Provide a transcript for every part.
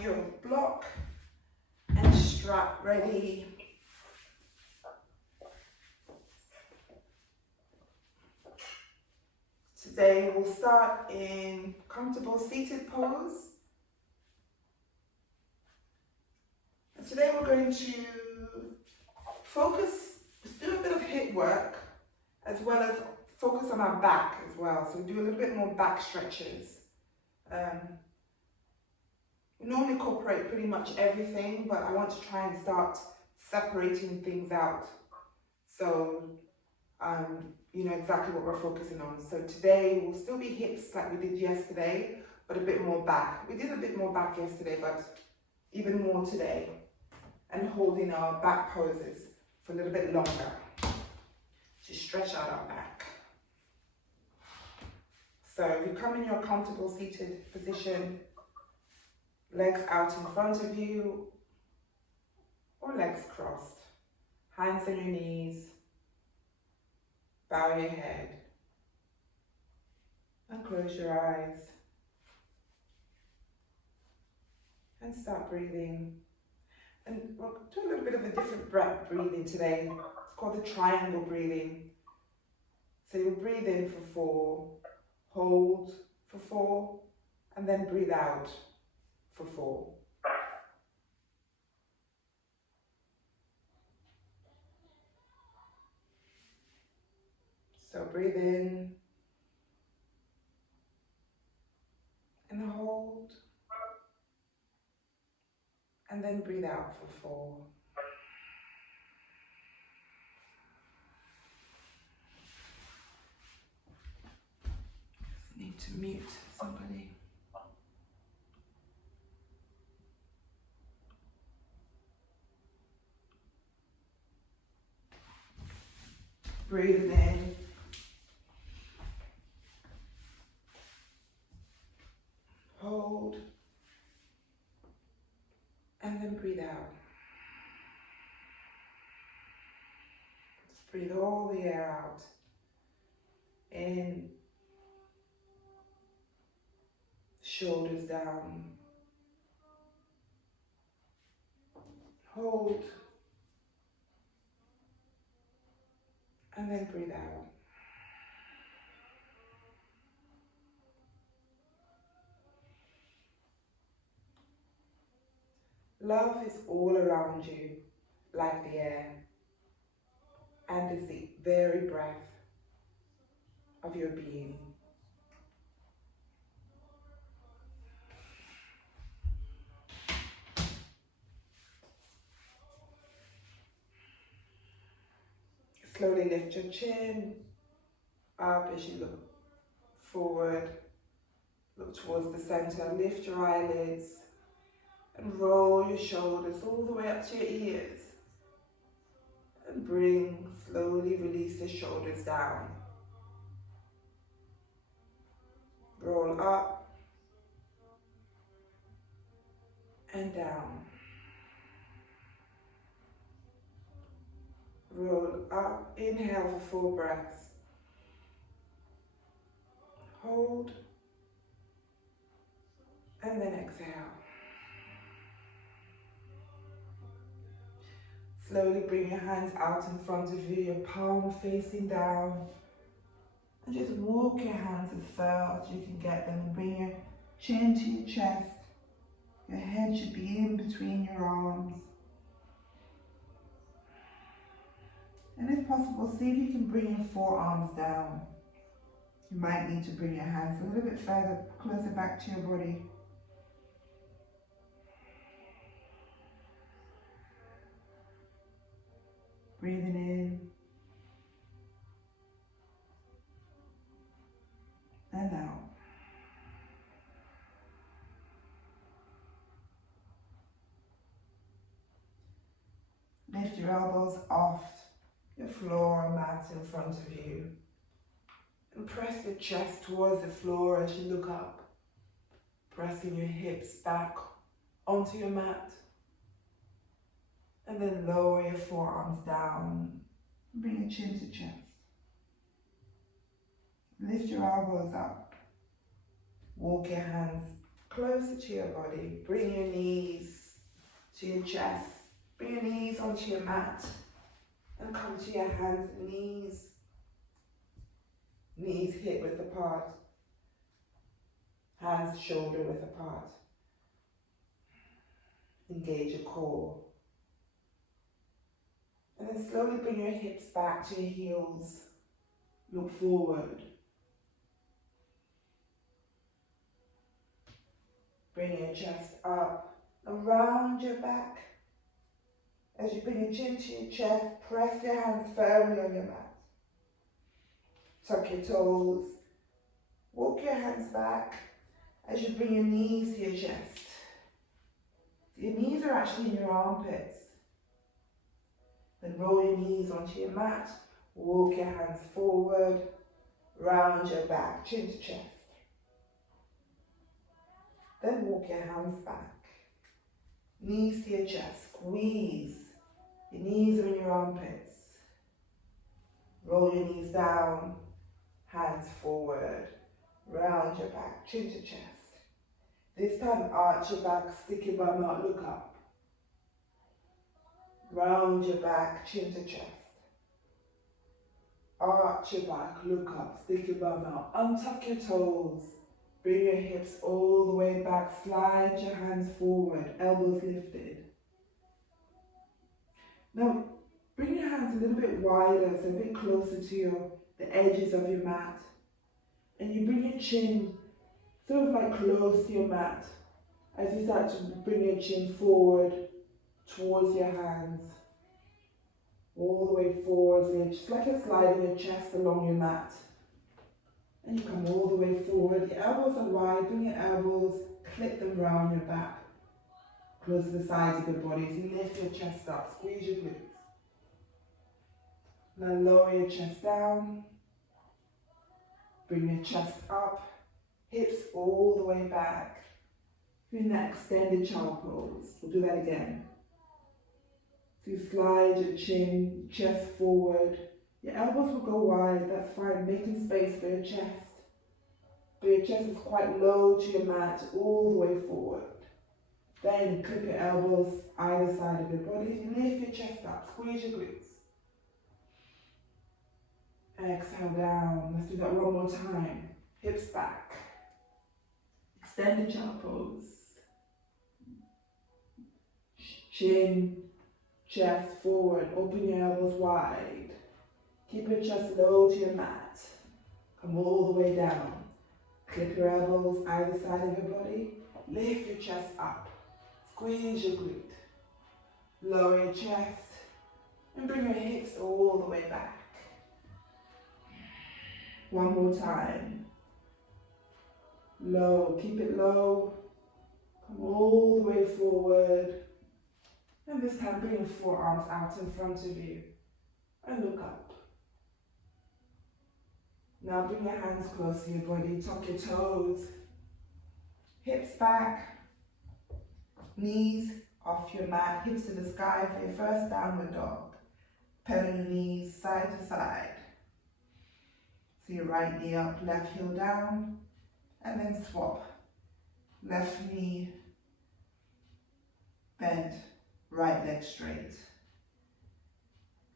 have your block and strap ready. Today we'll start in comfortable seated pose. And today we're going to focus, do a bit of hip work as well as focus on our back as well. So we do a little bit more back stretches. We normally incorporate pretty much everything, but I want to try and start separating things out. So you know exactly what we're focusing on. So today will still be hips like we did yesterday, but a bit more back. We did a bit more back yesterday, but even more today. And holding our back poses for a little bit longer to stretch out our back. So if you come in your comfortable seated position, legs out in front of you, or legs crossed, hands on your knees, bow your head, and close your eyes, and start breathing. And we'll do a little bit of a different breath breathing today. It's called the triangle breathing. So you'll breathe in for 4, hold for 4, and then breathe out for 4. So breathe in and hold, and then breathe out for 4. Just need to mute somebody. Breathe in. Hold. And then breathe out. Just breathe all the air out. In. Shoulders down. Hold. And then breathe out. Love is all around you, like the air, and is the very breath of your being. Slowly lift your chin up as you look forward, look towards the center, lift your eyelids and roll your shoulders all the way up to your ears. And slowly release the shoulders down. Roll up and down. Roll up, inhale for 4 breaths. Hold, and then exhale. Slowly bring your hands out in front of you, your palm facing down. And just walk your hands as far as you can get them and bring your chin to your chest. Your head should be in between your arms. And if possible, see if you can bring your forearms down. You might need to bring your hands a little bit further, closer back to your body. Breathing in and out. Lift your elbows off your floor or mat in front of you. And press your chest towards the floor as you look up. Pressing your hips back onto your mat. And then lower your forearms down. Bring your chin to chest. Lift your elbows up. Walk your hands closer to your body. Bring your knees to your chest. Bring your knees onto your mat and come to your hands and knees. Knees hip width apart. Hands shoulder width apart. Engage your core. And then slowly bring your hips back to your heels. Look forward. Bring your chest up, around your back. As you bring your chin to your chest, press your hands firmly on your mat. Tuck your toes. Walk your hands back as you bring your knees to your chest. Your knees are actually in your armpits. Then roll your knees onto your mat. Walk your hands forward, round your back, chin to chest. Then walk your hands back. Knees to your chest, squeeze. Your knees are in your armpits. Roll your knees down, hands forward, round your back, chin to chest. This time arch your back, stick your bum out, look up. Round your back, chin to chest. Arch your back, look up, stick your bum out, untuck your toes. Bring your hips all the way back, slide your hands forward, elbows lifted. Now, bring your hands a little bit wider, so a bit closer to the edges of your mat. And you bring your chin sort of like close to your mat as you start to bring your chin forward towards your hands. All the way forward, just like you're sliding your chest along your mat. And you come all the way forward. Your elbows are wide. Bring your elbows, clip them round your back. Close to the sides of your body. As you lift your chest up, squeeze your glutes. Now lower your chest down. Bring your chest up. Hips all the way back. You're in that extended child pose. We'll do that again. So you slide your chin, chest forward. Your elbows will go wide, that's fine, making space for your chest. But your chest is quite low to your mat, all the way forward. Then clip your elbows either side of your body, lift your chest up, squeeze your glutes. Exhale down, let's do that one more time. Hips back. Extended child pose. Chin, chest forward, open your elbows wide. Keep your chest low to your mat. Come all the way down. Clip your elbows either side of your body. Lift your chest up. Squeeze your glute. Lower your chest. And bring your hips all the way back. One more time. Low. Keep it low. Come all the way forward. And this time bring your forearms out in front of you. And look up. Now bring your hands close to your body, tuck your toes, hips back, knees off your mat, hips to the sky for your first downward dog. Pedal your knees side to side. So your right knee up, left heel down, and then swap. Left knee bent, right leg straight.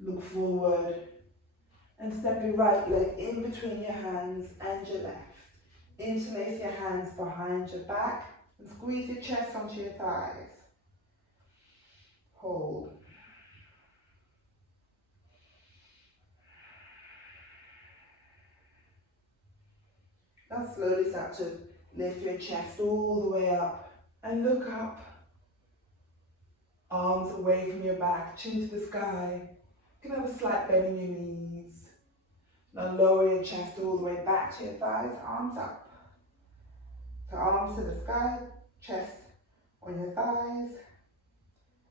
Look forward. And step your right leg in between your hands and your left. Interlace your hands behind your back and squeeze your chest onto your thighs. Hold. Now slowly start to lift your chest all the way up and look up. Arms away from your back, chin to the sky. You can have a slight bend in your knees. Now lower your chest all the way back to your thighs, arms up. So arms to the sky, chest on your thighs,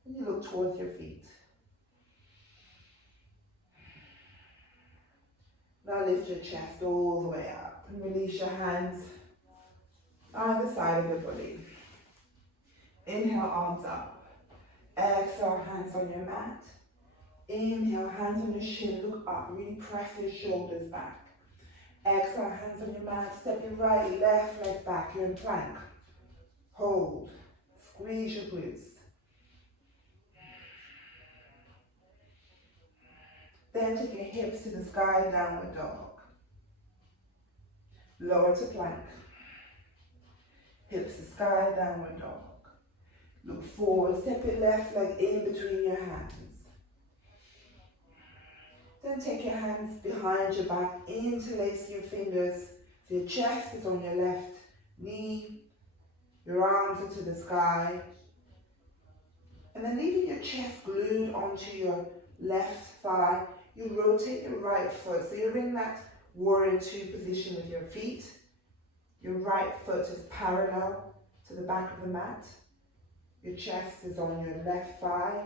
and you look towards your feet. Now lift your chest all the way up and release your hands either side of your body. Inhale, arms up. Exhale, hands on your mat. Inhale, hands on your shin, look up, really press your shoulders back. Exhale, hands on your mat, step your right, left leg back, you're in plank. Hold. Squeeze your glutes. Then take your hips to the sky, downward dog. Lower to plank. Hips to sky, downward dog. Look forward, step your left leg in between your hands. Then take your hands behind your back, interlace your fingers so your chest is on your left knee, your arms are to the sky, and then leaving your chest glued onto your left thigh, you rotate your right foot. So you're in that warrior two position with your feet. Your right foot is parallel to the back of the mat. Your chest is on your left thigh.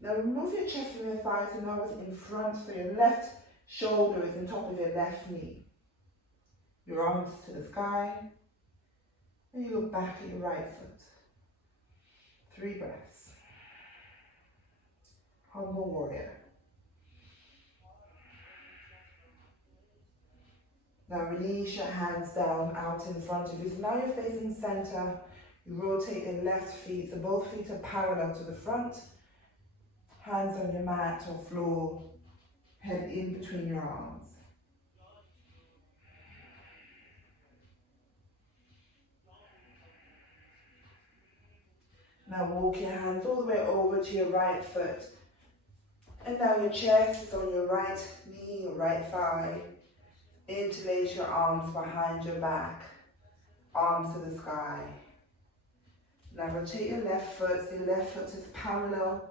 Now remove your chest from your thigh so now it's in front, so your left shoulder is on top of your left knee. Your arms to the sky, and you look back at your right foot. 3 breaths. Humble warrior. Now release your hands down out in front of you. So now you're facing center. You rotate your left feet, so both feet are parallel to the front. Hands on your mat or floor, head in between your arms. Now walk your hands all the way over to your right foot. And now your chest is on your right knee or right thigh. Interlace your arms behind your back, arms to the sky. Now rotate your left foot, so your left foot is parallel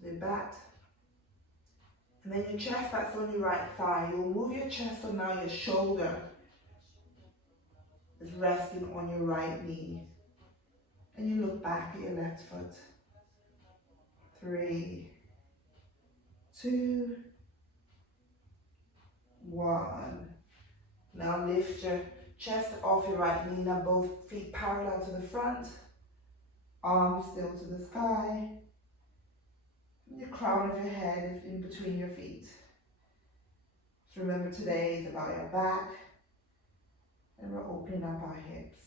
to the back. And then your chest, that's on your right thigh. You'll move your chest so now your shoulder is resting on your right knee. And you look back at your left foot. 3, 2, 1. Now lift your chest off your right knee. Now both feet parallel to the front. Arms still to the sky. And your crown of your head is in between your feet. So remember today is about your back. And we're opening up our hips.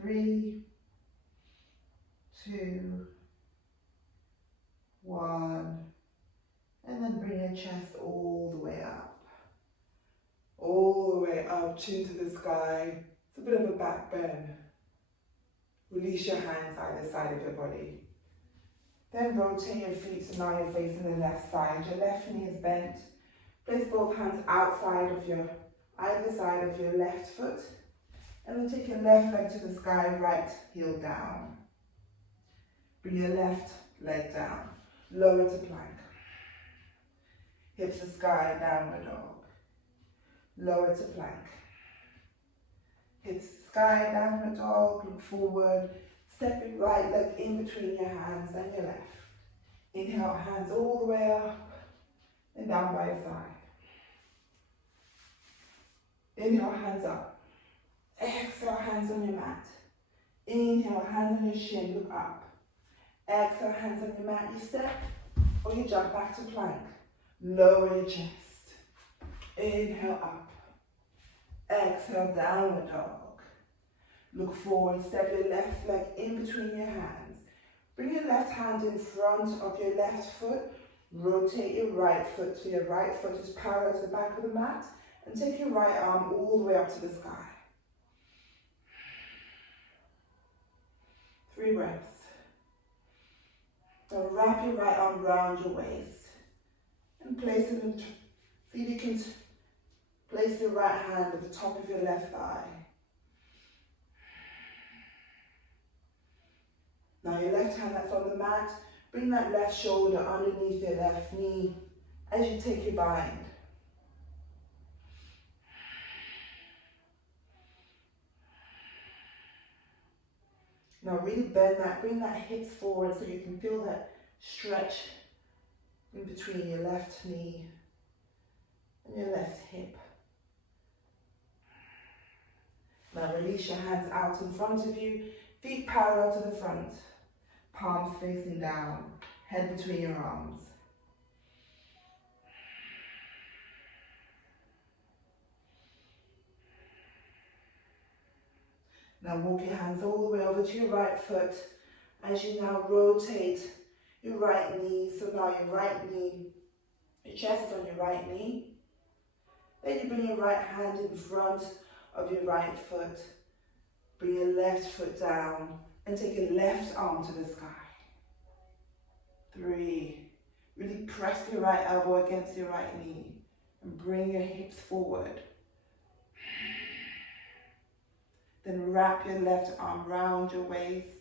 3, 2, 1. And then bring your chest all the way up. All the way up, chin to the sky. It's a bit of a back bend. Release your hands either side of your body. Then rotate your feet so now you're facing the left side. Your left knee is bent. Place both hands outside of your, either side of your left foot. And then take your left leg to the sky, right heel down. Bring your left leg down. Lower to plank. Hips to sky, downward dog. Lower to plank. Hips to sky, downward dog. Look forward. Step your right leg in between your hands and your left. Inhale, hands all the way up and down by your side. Inhale, hands up. Exhale, hands on your mat. Inhale, hands on your shin, look up. Exhale, hands on your mat. You step or you jump back to plank. Lower your chest. Inhale, up. Exhale, downward dog. Look forward, step your left leg in between your hands. Bring your left hand in front of your left foot. Rotate your right foot so your right foot is parallel to the back of the mat. And take your right arm all the way up to the sky. 3 breaths. So wrap your right arm around your waist. And place it in, see if you can place your right hand at the top of your left thigh. Now your left hand that's on the mat, bring that left shoulder underneath your left knee as you take your bind. Now really bend that, bring that hips forward so you can feel that stretch in between your left knee and your left hip. Now release your hands out in front of you, feet parallel to the front, palms facing down, head between your arms. Now walk your hands all the way over to your right foot as you now rotate your right knee. So now your right knee, your chest is on your right knee. Then you bring your right hand in front of your right foot. Bring your left foot down and take your left arm to the sky. 3. Really press your right elbow against your right knee and bring your hips forward. Then wrap your left arm round your waist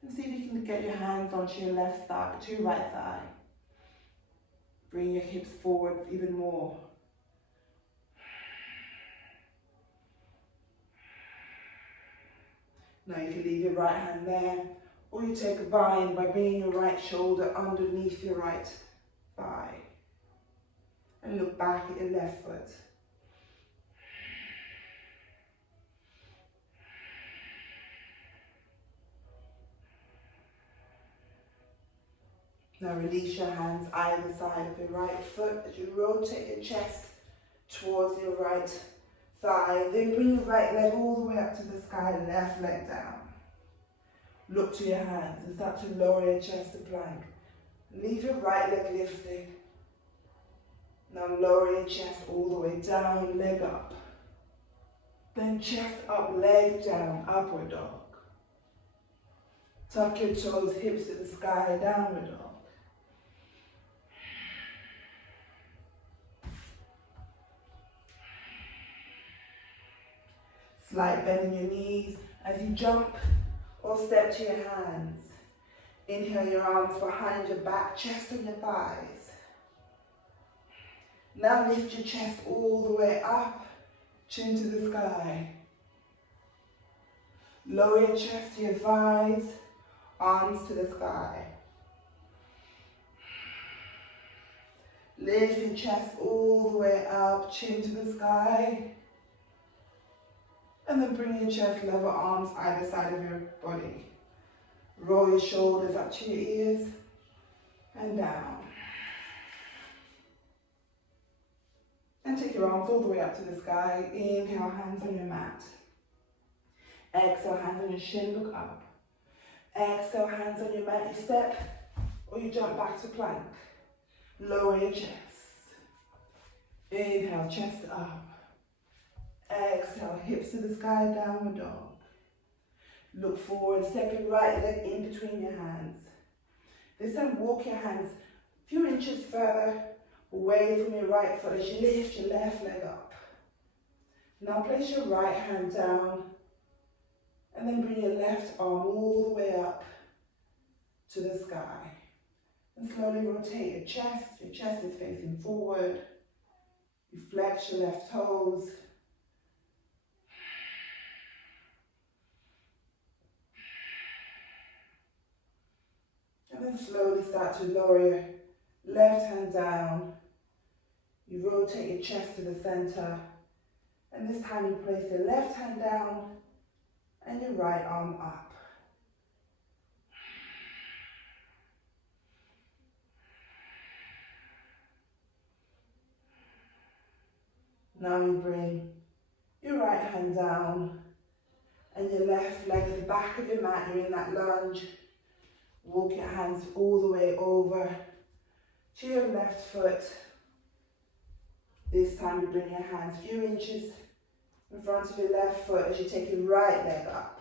and see if you can get your hands onto your left thigh, to your right thigh. Bring your hips forward even more. Now you can leave your right hand there, or you take a bind by bringing your right shoulder underneath your right thigh. And look back at your left foot. Now release your hands either side of your right foot as you rotate your chest towards your right thigh. Then bring your right leg all the way up to the sky, left leg down. Look to your hands and start to lower your chest to plank. Leave your right leg lifted. Now lower your chest all the way down, leg up. Then chest up, leg down, upward dog. Tuck your toes, hips to the sky, downward dog. Slight bend in your knees as you jump or step to your hands. Inhale your arms behind your back, chest on your thighs. Now lift your chest all the way up, chin to the sky. Lower your chest to your thighs, arms to the sky. Lift your chest all the way up, chin to the sky. And then bring your chest level, arms either side of your body. Roll your shoulders up to your ears and down. And take your arms all the way up to the sky. Inhale, hands on your mat. Exhale, hands on your shin, look up. Exhale, hands on your mat. You step or you jump back to plank. Lower your chest. Inhale, chest up. Exhale, hips to the sky, downward dog. Look forward, step your right leg in between your hands. This time walk your hands a few inches further away from your right foot as you lift your left leg up. Now place your right hand down and then bring your left arm all the way up to the sky. And slowly rotate your chest is facing forward. You flex your left toes. And then slowly start to lower your left hand down. You rotate your chest to the center. And this time you place your left hand down and your right arm up. Now you bring your right hand down and your left leg at the back of your mat. You're in that lunge. Walk your hands all the way over to your left foot. This time you bring your hands a few inches in front of your left foot as you take your right leg up.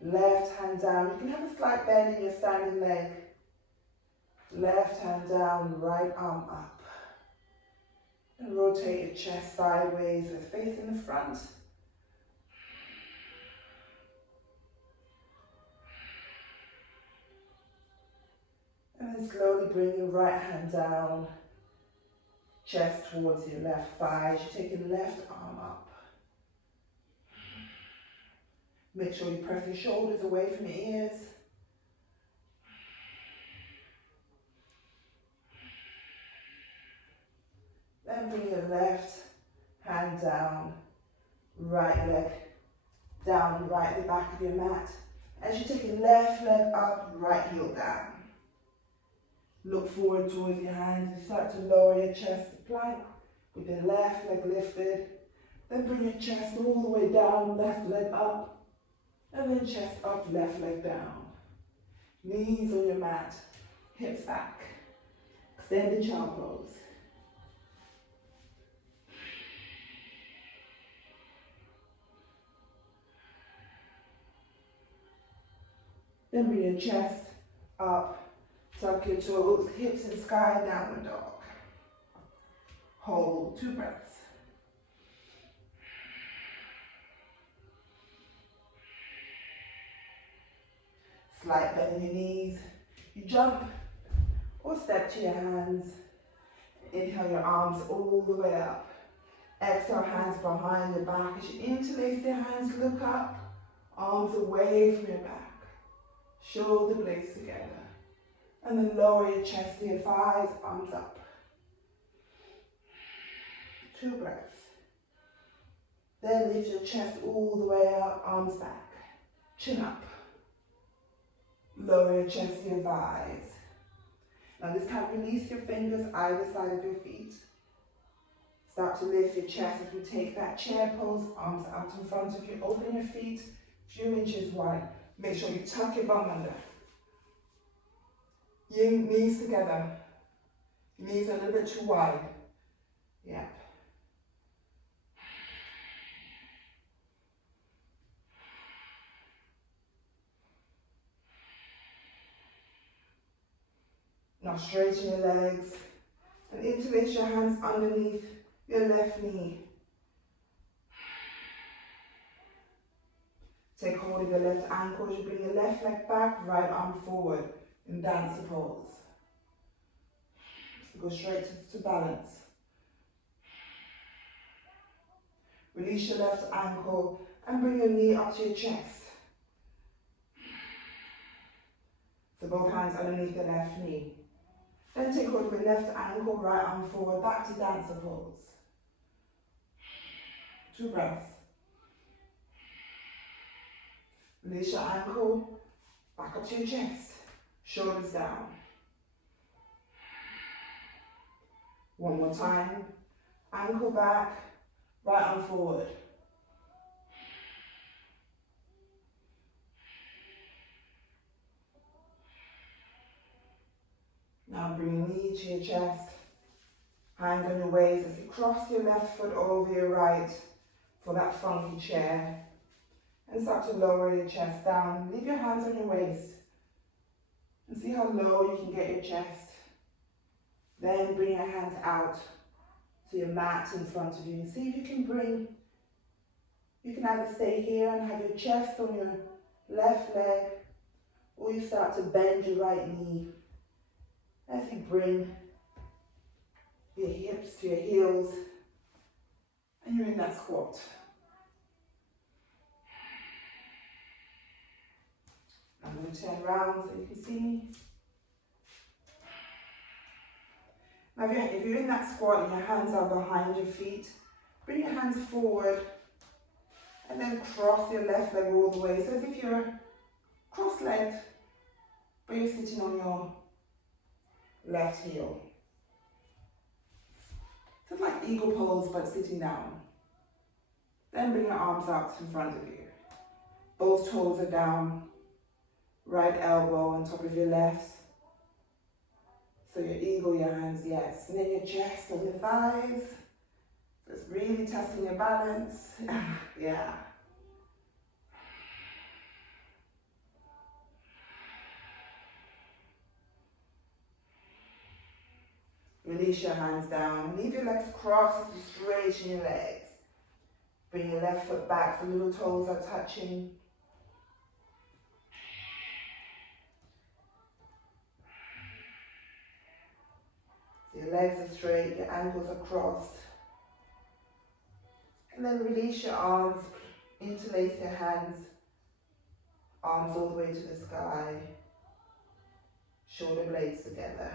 Left hand down. You can have a slight bend in your standing leg. Left hand down, right arm up. And rotate your chest sideways with facing the front. And then slowly bring your right hand down, chest towards your left thigh as you take your left arm up. Make sure you press your shoulders away from your ears. Then bring your left hand down, right leg down, right at the back of your mat. As you take your left leg up, right heel down. Look forward towards your hands. You start to lower your chest to plank with your left leg lifted. Then bring your chest all the way down, left leg up, and then chest up, left leg down. Knees on your mat, hips back. Extend the child pose. Then bring your chest up, tuck your toes, hips in sky, downward dog. Hold 2 breaths. Slight bend in your knees. You jump or step to your hands. Inhale your arms all the way up. Exhale, hands behind your back. As you interlace your hands, look up. Arms away from your back. Shoulder blades together. And then lower your chest to your thighs, arms up. 2 breaths. Then lift your chest all the way up, arms back. Chin up. Lower your chest to your thighs. Now this time release your fingers either side of your feet. Start to lift your chest as we take that chair pose, arms out in front of you. Open your feet, few inches wide. Make sure you tuck your bum under. Your knees together. Knees a little bit too wide. Yeah. Now straighten your legs and interlace your hands underneath your left knee. Take hold of your left ankle as you bring your left leg back, right arm forward in dancer pose. Go straight to balance. Release your left ankle and bring your knee up to your chest. So both hands underneath the left knee. Then take hold of your left ankle, right arm forward, back to dancer pose. 2 breaths. Release your ankle, back up to your chest, shoulders down. One more time, ankle back, right arm forward. Now bring your knee to your chest, hands on your waist as you cross your left foot over your right for that funky chair. And start to lower your chest down. Leave your hands on your waist. And see how low you can get your chest. Then bring your hands out to your mat in front of you. And see if you can either stay here and have your chest on your left leg, or you start to bend your right knee as you bring your hips to your heels and you're in that squat. I'm going to turn around so you can see me. Now if you're in that squat and your hands are behind your feet, bring your hands forward and then cross your left leg all the way. So as if you're cross-legged, but you're sitting on your left heel. So it's like eagle pose, but sitting down. Then bring your arms out in front of you. Both toes are down. Right elbow on top of your left. So your eagle, your hands, yes. And then your chest and your thighs. Just really testing your balance. Yeah. Release your hands down. Leave your legs crossed as you straighten your legs. Bring your left foot back, the little toes are touching. Your legs are straight, your ankles are crossed. And then release your arms, interlace your hands, arms all the way to the sky, shoulder blades together.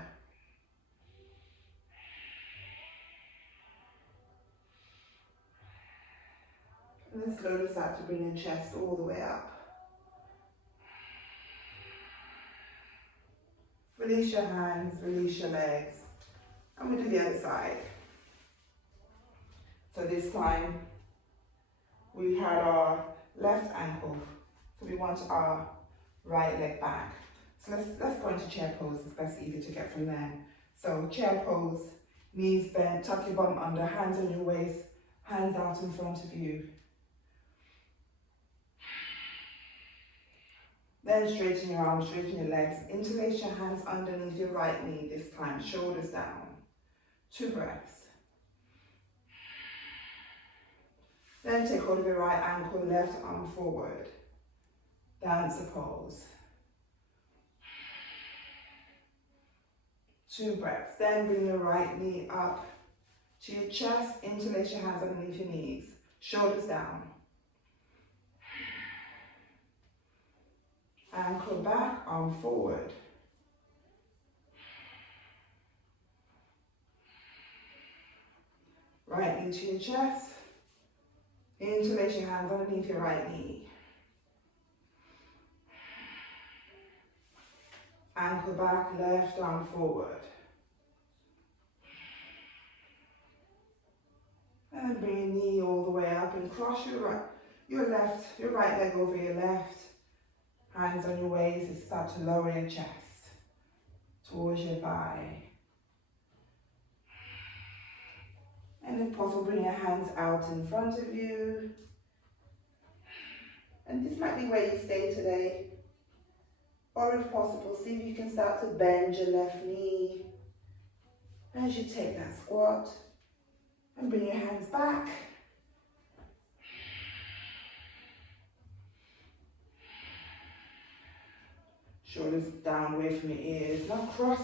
And then slowly start to bring your chest all the way up. Release your hands, release your legs. And we do the other side. So this time, we had our left ankle, so we want our right leg back. So let's go into chair pose, it's best easier to get from there. So chair pose, knees bent, tuck your bum under, hands on your waist, hands out in front of you. Then straighten your arms, straighten your legs, interlace your hands underneath your right knee this time, shoulders down. 2 breaths. Then take hold of your right ankle, left arm forward. Dancer pose. 2 breaths. Then bring your right knee up to your chest, interlace your hands underneath your knees, shoulders down. Ankle back, arm forward. Right knee to your chest, interlace your hands underneath your right knee. Ankle back, left arm forward. And bring your knee all the way up and cross your right leg over your left. Hands on your waist and start to lower your chest towards your thigh. And if possible, bring your hands out in front of you. And this might be where you stay today. Or if possible, see if you can start to bend your left knee as you take that squat. And bring your hands back. Shoulders down away from your ears. Now cross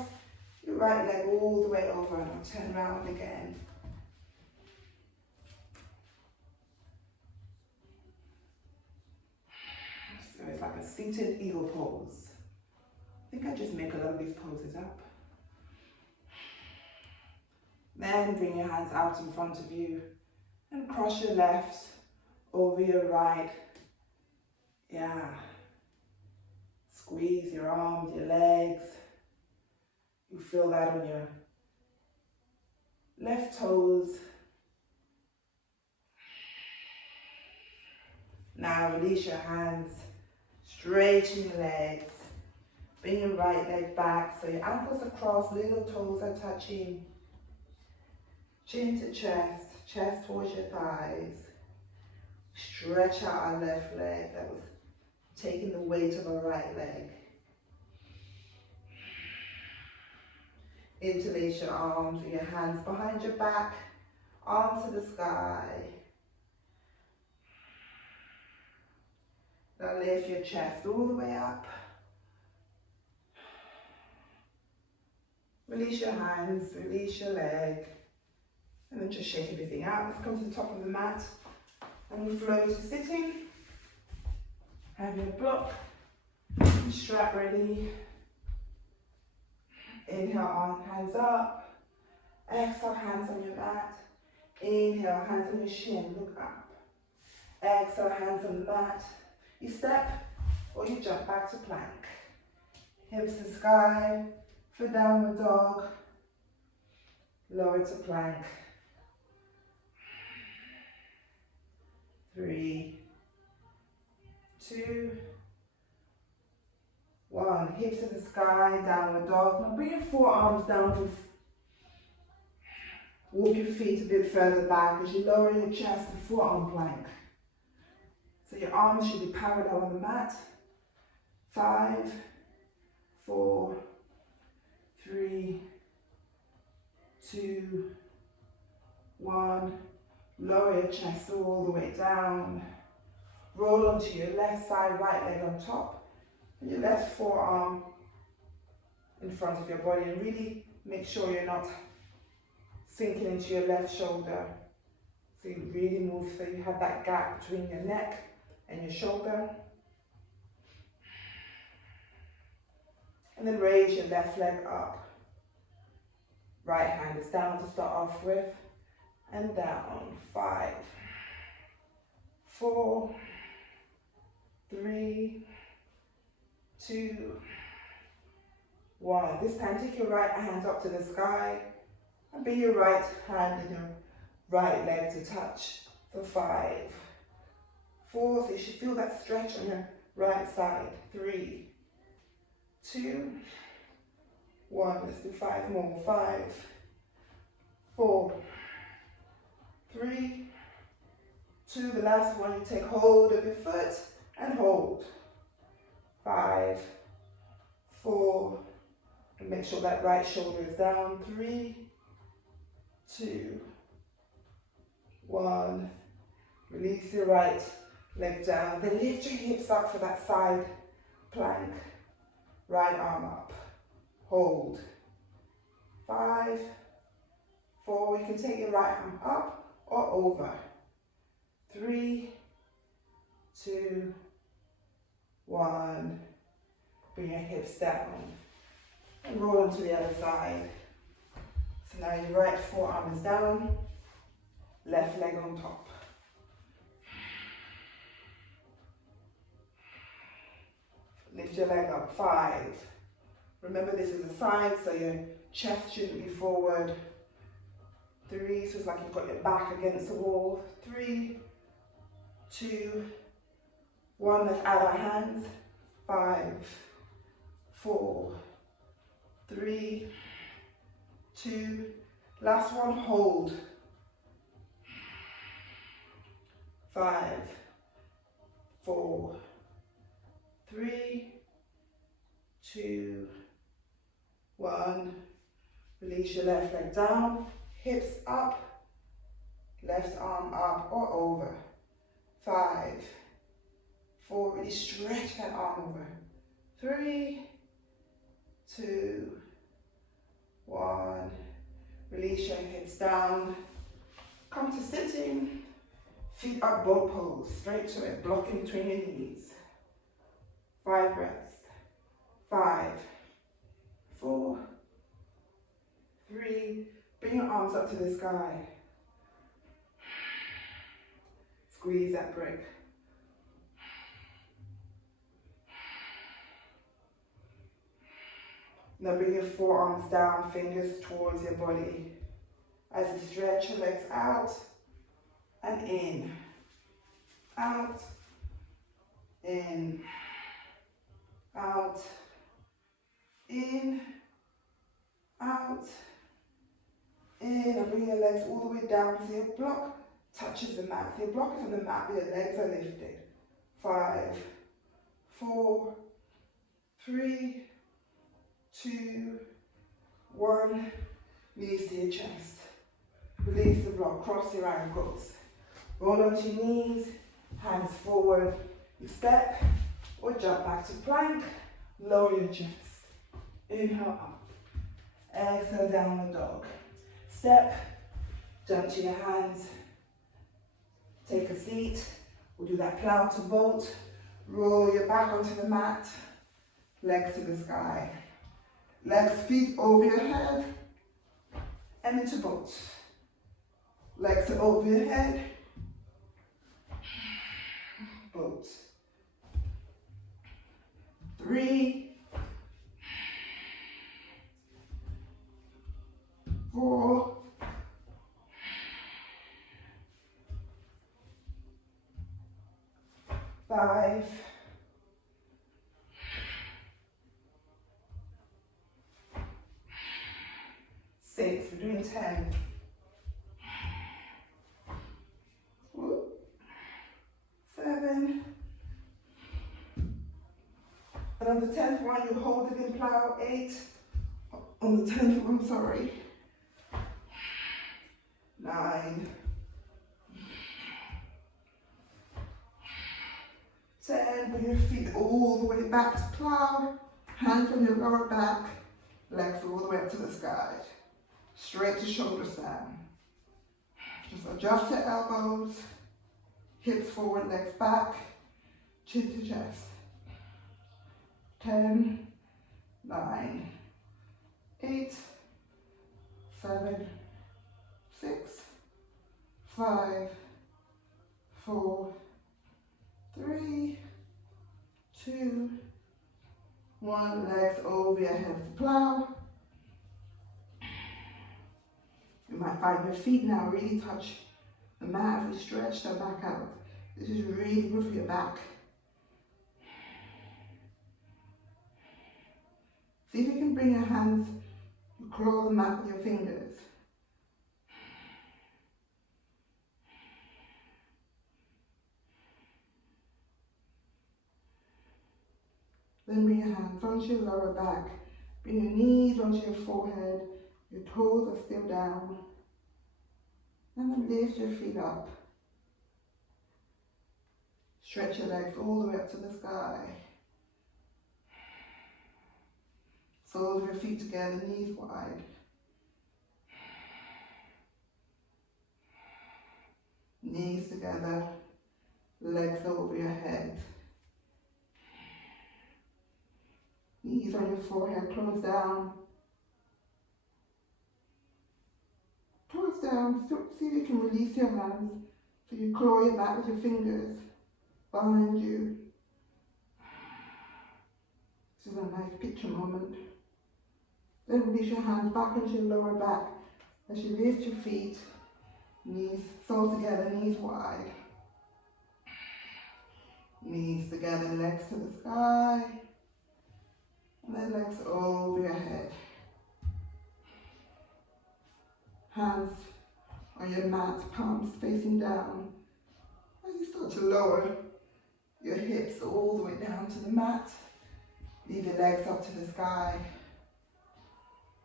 your right leg all the way over and I'll turn around again. So it's like a seated eagle pose. I think I just make a lot of these poses up. Then bring your hands out in front of you and cross your left over your right. Yeah. Squeeze your arms, your legs. You feel that on your left toes. Now release your hands, straighten your legs. Bring your right leg back so your ankles are crossed, little toes are touching. Chin to chest, chest towards your thighs. Stretch out our left leg. That was taking the weight of our right leg. Interlace your arms with your hands behind your back, arms to the sky. Now lift your chest all the way up. Release your hands, release your leg. And then just shake everything out. Let's come to the top of the mat. And we flow to sitting. Have your block, strap ready. Inhale, on, hands up. Exhale, hands on your mat. Inhale, hands on your shin, look up. Exhale, hands on the mat. You step or you jump back to plank. Hips to sky for downward dog. Lower to plank. 3, 2, 1. Hips to the sky, downward dog. Now bring your forearms down to walk your feet a bit further back as you lower your chest to forearm plank. So your arms should be parallel on the mat. 5, 4, 3, 2, 1. Lower your chest all the way down. Roll onto your left side, right leg on top. And your left forearm in front of your body. And really make sure you're not sinking into your left shoulder. So you really move so you have that gap between your neck and your shoulder. And then raise your left leg up. Right hand is down to start off with. And down. 5, 4, 3, 2, 1. This time take your right hand up to the sky and bring your right hand and your right leg to touch. So 5, 4. So you should feel that stretch on your right side. 3, 2, 1. Let's do 5 more. 5, 4, 3, 2. The last one, you take hold of your foot and hold. 5, 4, and make sure that right shoulder is down. 3, 2, 1. Release your right leg down. Then lift your hips up for that side plank. Right arm up. Hold. 5, 4. You can take your right arm up or over. 3, 2, 1. Bring your hips down and roll onto the other side. So now your right forearm is down, left leg on top. Lift your leg up. 5. Remember, this is a side, so your chest shouldn't be forward. 3, so it's like you've got your back against the wall. 3, 2, 1. Let's add our hands. 5, 4, 3, 2. Last one, hold. 5, 4, 3, 2, 1. Release your left leg down, hips up, left arm up or over. 5, 4. Really stretch that arm over. 3, 2, 1. Release your hips down. Come to sitting. Feet up, boat pose. Straight to it, blocking between your knees. 5 breaths. 5, 4, 3. Bring your arms up to the sky. Squeeze that brick. Now bring your forearms down, fingers towards your body. As you stretch your legs out and in. Out, in, out, in, out, in. And bring your legs all the way down so your block touches the mat. So your block is on the mat, but your legs are lifted. 5, 4, 3, 2, 1. Knees to your chest. Release the block. Cross your ankles. Roll onto your knees. Hands forward. You step or jump back to plank. Lower your chest. Inhale up. Exhale, downward dog. Step. Jump to your hands. Take a seat. We'll do that plow to boat. Roll your back onto the mat. Legs to the sky. Legs, feet over your head and into boat. Legs over your head, boat. 3, 4, 5, 6, we're doing 10. 7. And on the 10th one, you hold it in plow. 8. On the 10th one, sorry. 9. 10. Bring your feet all the way back to plow. Hands on your lower back. Legs all the way up to the sky. Straight to shoulder stand. Just adjust your elbows. Hips forward, legs back. Chin to chest. 10, 9, 8, 7, 6, 5, 4, 3, 2, 1. Legs over your head to plow. You might find your feet now really touch the mat as we stretch them back out. This is really good for your back. See if you can bring your hands, claw the mat with your fingers. Then bring your hands onto your lower back. Bring your knees onto your forehead. Your toes are still down. And then lift your feet up. Stretch your legs all the way up to the sky. Soles of your feet together, knees wide. Knees together, legs over your head. Knees on your forehead, close down. Close down, see if you can release your hands. So you claw your back with your fingers behind you. This is a nice picture moment. Then release your hands back into your lower back as you lift your feet, knees, soles together, knees wide. Knees together, legs to the sky. And then legs over your head. Hands on your mat, palms facing down. As you start to lower your hips all the way down to the mat. Leave your legs up to the sky.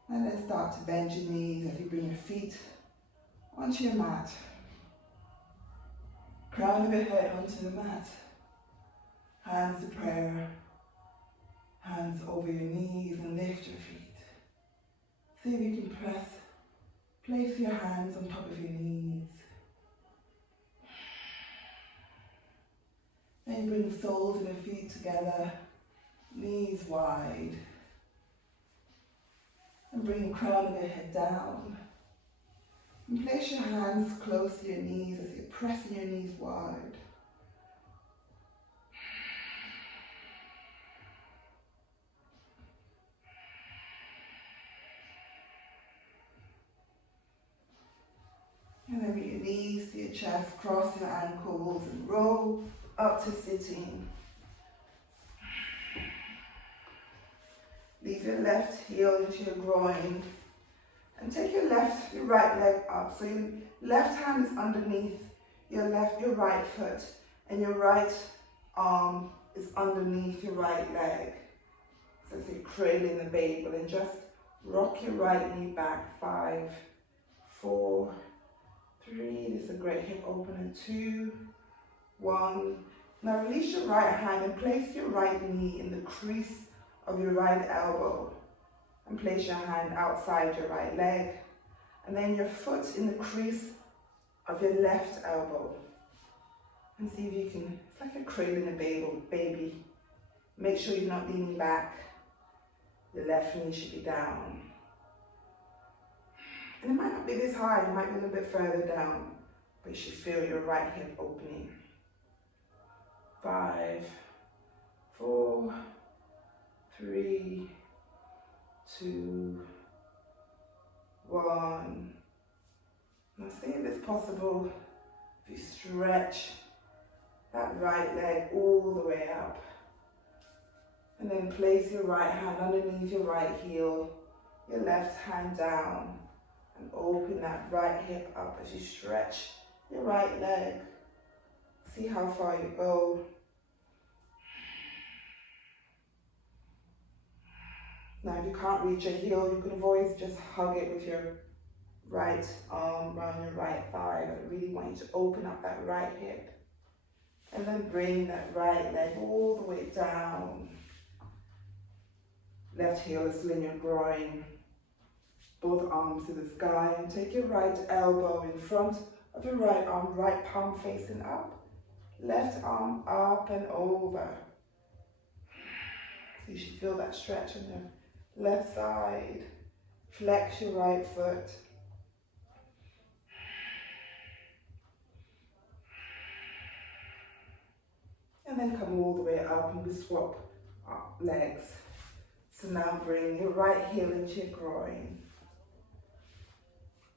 And then start to bend your knees as you bring your feet onto your mat. Crown of your head onto the mat. Hands to prayer. Hands over your knees and lift your feet. See if you can place your hands on top of your knees. Then bring the soles of your feet together, knees wide. And bring the crown of your head down. And place your hands close to your knees as you're pressing your knees wide. And then bring your knees to your chest, cross your ankles and roll up to sitting. Leave your left heel into your groin and take your right leg up. So your left hand is underneath your right foot and your right arm is underneath your right leg. So it's a cradle in the Babel, and just rock your right knee back. 5, 4, 3, this is a great hip opener. 2, 1. Now release your right hand and place your right knee in the crease of your right elbow and place your hand outside your right leg, and then your foot in the crease of your left elbow, and see if you can, it's like a cradle in a baby. Make sure you're not leaning back. Your left knee should be down. And it might not be this high, it might be a little bit further down, but you should feel your right hip opening. 5, 4, 3, 2, 1. Now see if it's possible if you stretch that right leg all the way up. And then place your right hand underneath your right heel, your left hand down, and open that right hip up as you stretch your right leg. See how far you go. Now if you can't reach your heel, you can always just hug it with your right arm around your right thigh, but I really want you to open up that right hip. And then bring that right leg all the way down. Left heel is still in your groin. Both arms to the sky, and take your right elbow in front of your right arm, right palm facing up. Left arm up and over. So you should feel that stretch on your left side. Flex your right foot. And then come all the way up, and we swap legs. So now bring your right heel into your groin.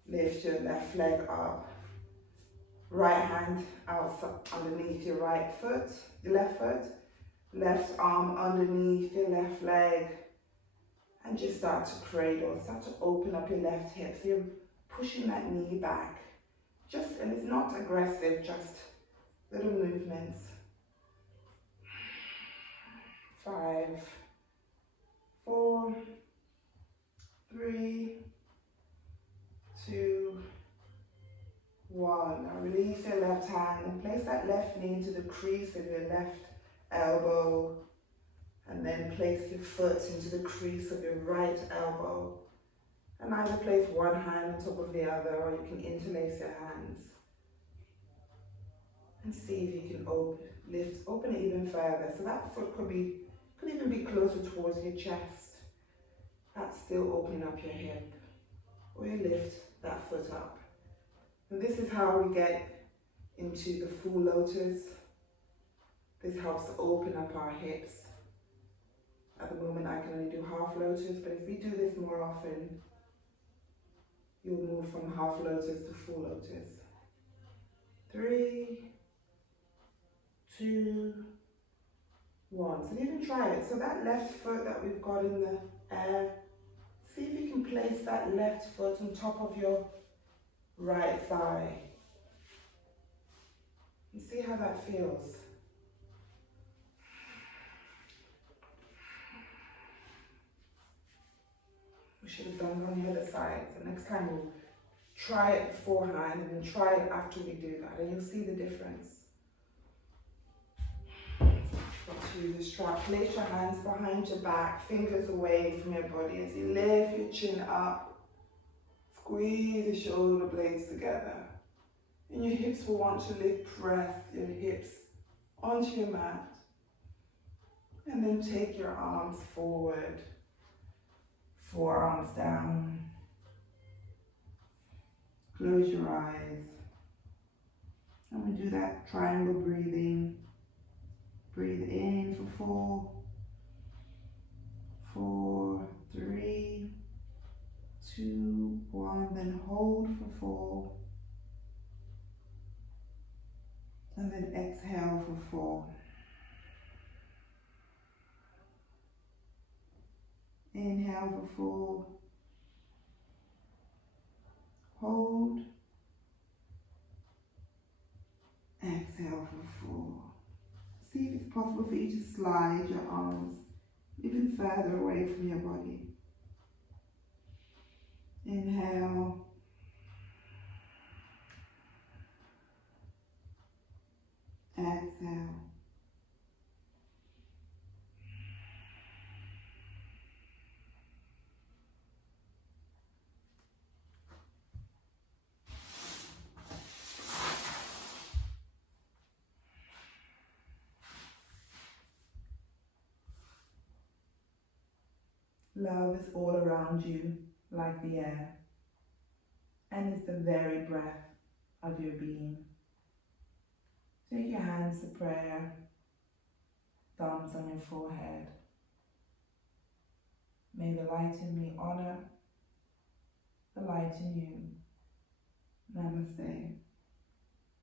Lift your left leg up. Right hand outside underneath your right foot, your left foot. Left arm underneath your left leg. And just start to cradle, start to open up your left hip. So you're pushing that knee back. And it's not aggressive, just little movements. 5, 4, 3, 2, 1. Now release your left hand and place that left knee into the crease of your left elbow. And then place your foot into the crease of your right elbow. And either place one hand on top of the other, or you can interlace your hands. And see if you can open it even further. So that foot could even be closer towards your chest. That's still opening up your hip. Or you lift that foot up. And this is how we get into the full lotus. This helps to open up our hips. At the moment I can only do half lotus, but if we do this more often, you'll move from half lotus to full lotus. 3, 2, 1. So you can try it. So that left foot that we've got in the air, see if you can place that left foot on top of your right thigh. And see how that feels. We should have done it on the other side. So next time we'll try it beforehand and then try it after we do that, and you'll see the difference. To the strap, place your hands behind your back, fingers away from your body as you lift your chin up. Squeeze the shoulder blades together. And your hips will want to press your hips onto your mat. And then take your arms forward. Forearms down. Close your eyes. And we do that triangle breathing. Breathe in for 4, 3, 2, 1. Then hold for 4. And then exhale for 4. Inhale for 4. Hold. Exhale for 4. See if it's possible for you to slide your arms even further away from your body. Inhale. Exhale. Love is all around you like the air, and is the very breath of your being. Take your hands to prayer, thumbs on your forehead. May the light in me honor the light in you. Namaste.